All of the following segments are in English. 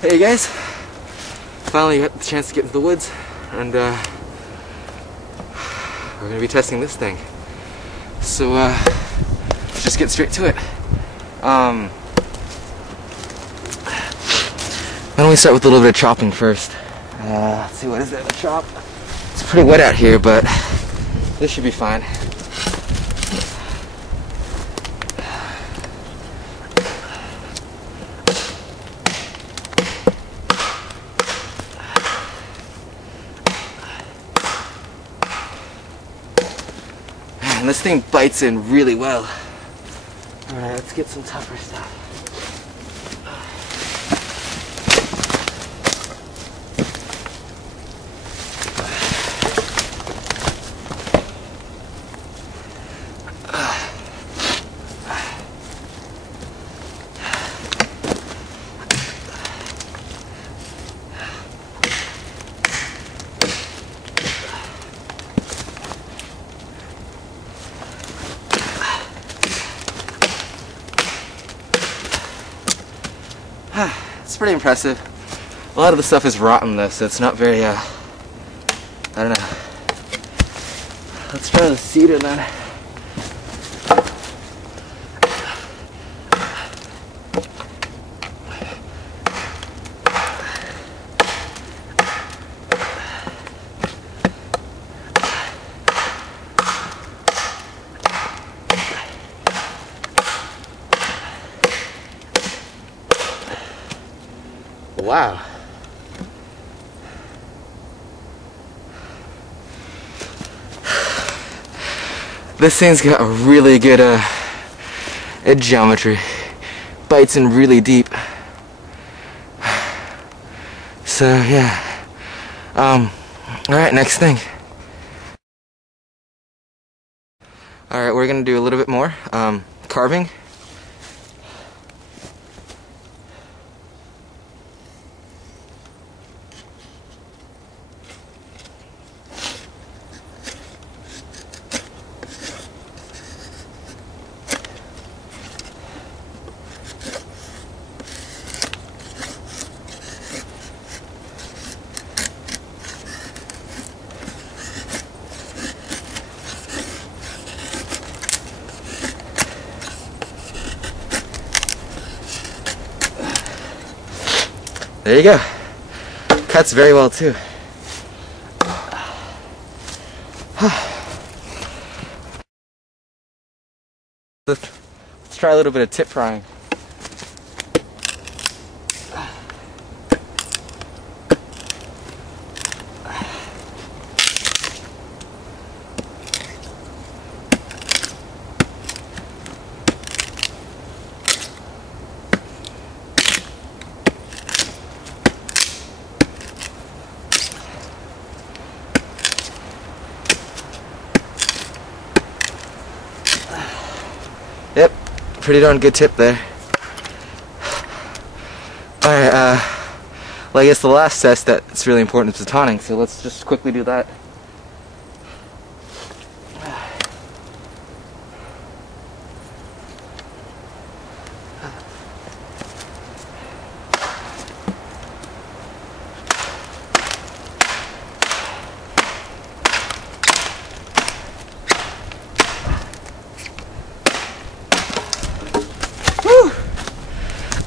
Hey guys, finally got the chance to get into the woods, and we're gonna be testing this thing. So let's just get straight to it. Why don't we start with a little bit of chopping first? Let's see, what is there to chop? It's pretty wet out here, but this should be fine. Man, this thing bites in really well. Alright, let's get some tougher stuff. It's pretty impressive. A lot of the stuff is rotten though, so it's not very, I don't know. Let's try the cedar then. Wow. This thing's got a really good geometry. Bites in really deep. So yeah. Alright, next thing. Alright, we're gonna do a little bit more carving. There you go. Cuts very well too. Let's try a little bit of tip frying. Yep, pretty darn good tip there. Alright, well I guess the last test that's really important is batoning, so let's just quickly do that.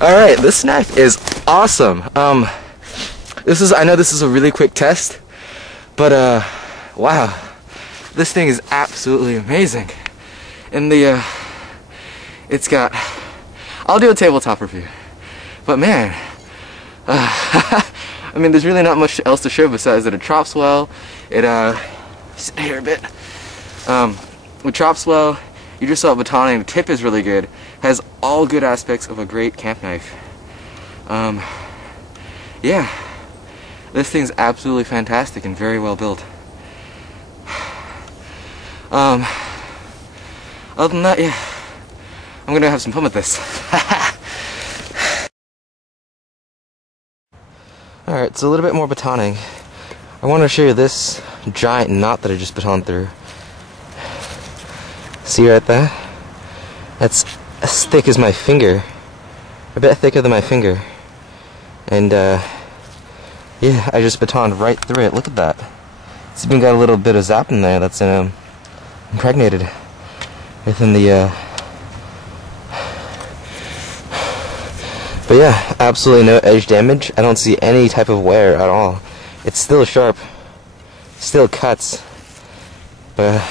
Alright, this knife is awesome. I know this is a really quick test, but wow, this thing is absolutely amazing. And it's got, I'll do a tabletop review, but man, I mean, there's really not much else to show besides that it chops well. It sit here a bit. It chops well. You just saw batoning. The tip is really good. Has all good aspects of a great camp knife. Yeah, this thing's absolutely fantastic and very well built. Other than that, yeah, I'm gonna have some fun with this. Alright, so a little bit more batoning. I want to show you this giant knot that I just batoned through. See right there? That's as thick as my finger. A bit thicker than my finger. And yeah, I just batoned right through it. Look at that. It's even got a little bit of zap in there that's impregnated within the but yeah, absolutely no edge damage. I don't see any type of wear at all. It's still sharp, still cuts, but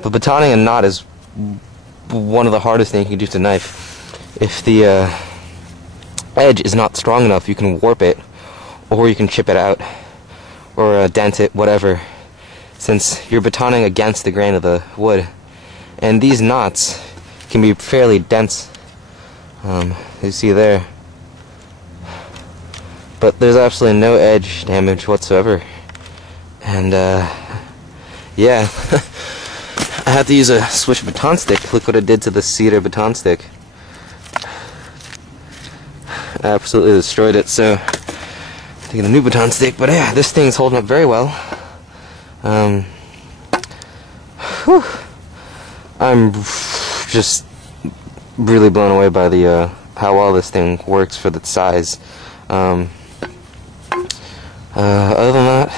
batoning a knot is one of the hardest things you can do to a knife. If the edge is not strong enough, you can warp it, or you can chip it out, or dent it, whatever, since you're batoning against the grain of the wood. And these knots can be fairly dense, you see there. But there's absolutely no edge damage whatsoever. And yeah, I had to use a switch baton stick. Look what it did to the cedar baton stick. I absolutely destroyed it, so taking a new baton stick. But yeah, this thing's holding up very well. Whew. I'm just really blown away by the how well this thing works for the size. Other than that,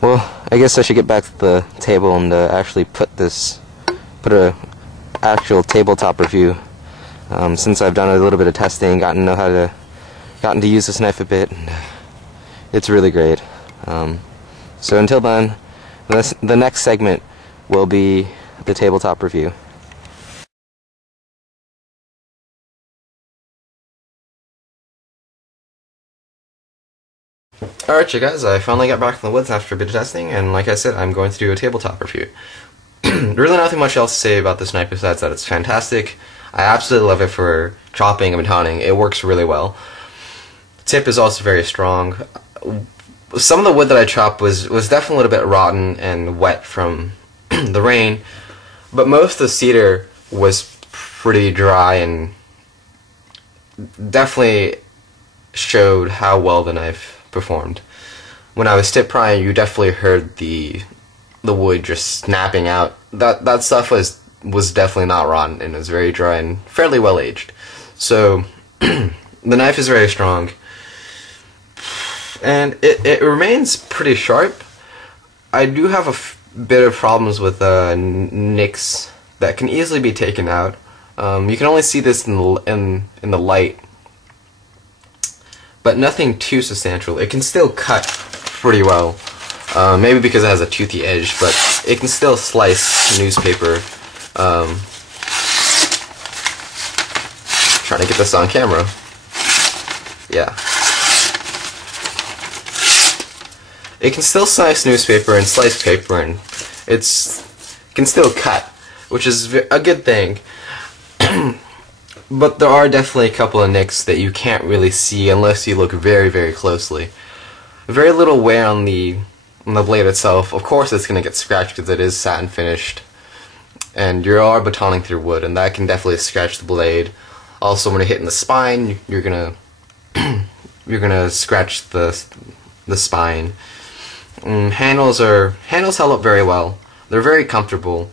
well, I guess I should get back to the table and actually put a actual tabletop review. Since I've done a little bit of testing, gotten to use this knife a bit, and it's really great. So until then, the next segment will be the tabletop review. Alright you guys, I finally got back from the woods after a bit of testing, and like I said, I'm going to do a tabletop review. Really nothing much else to say about this knife besides that it's fantastic. I absolutely love it for chopping and batoning. It works really well. Tip is also very strong. Some of the wood that I chopped was definitely a little bit rotten and wet from the rain, but most of the cedar was pretty dry and definitely showed how well the knife performed. When I was tip prying, you definitely heard the wood just snapping out. That stuff was definitely not rotten, and it was very dry and fairly well aged. So the knife is very strong, and it remains pretty sharp. I do have a bit of problems with nicks that can easily be taken out. You can only see this in the light, but nothing too substantial. It can still cut pretty well, maybe because it has a toothy edge, but it can still slice newspaper. Trying to get this on camera. Yeah. It can still slice newspaper and slice paper, and it can still cut, which is a good thing. But there are definitely a couple of nicks that you can't really see unless you look very, very closely. Very little wear on the blade itself. Of course it's going to get scratched because it is satin finished, and you are batoning through wood, and that can definitely scratch the blade. Also, when you're hitting the spine, you're gonna scratch the spine. Handles held up very well. They're very comfortable.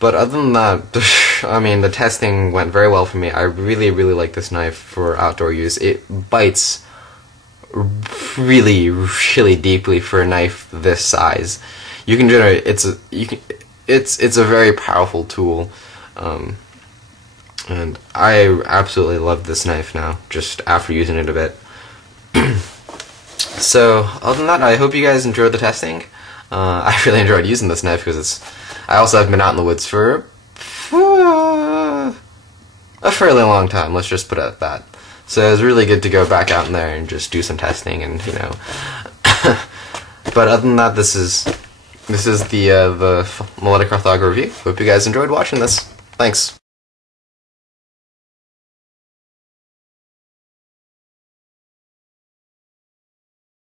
But other than that, I mean, the testing went very well for me. I really, really like this knife for outdoor use. It bites really, really deeply for a knife this size. You can generate it's a very powerful tool, and I absolutely love this knife now. Just after using it a bit. So other than that, I hope you guys enjoyed the testing. I really enjoyed using this knife because I also have been out in the woods for a fairly long time, let's just put it at that. So it was really good to go back out in there and just do some testing, and you know. But other than that, this is the Molletta Carthago review. Hope you guys enjoyed watching this. Thanks.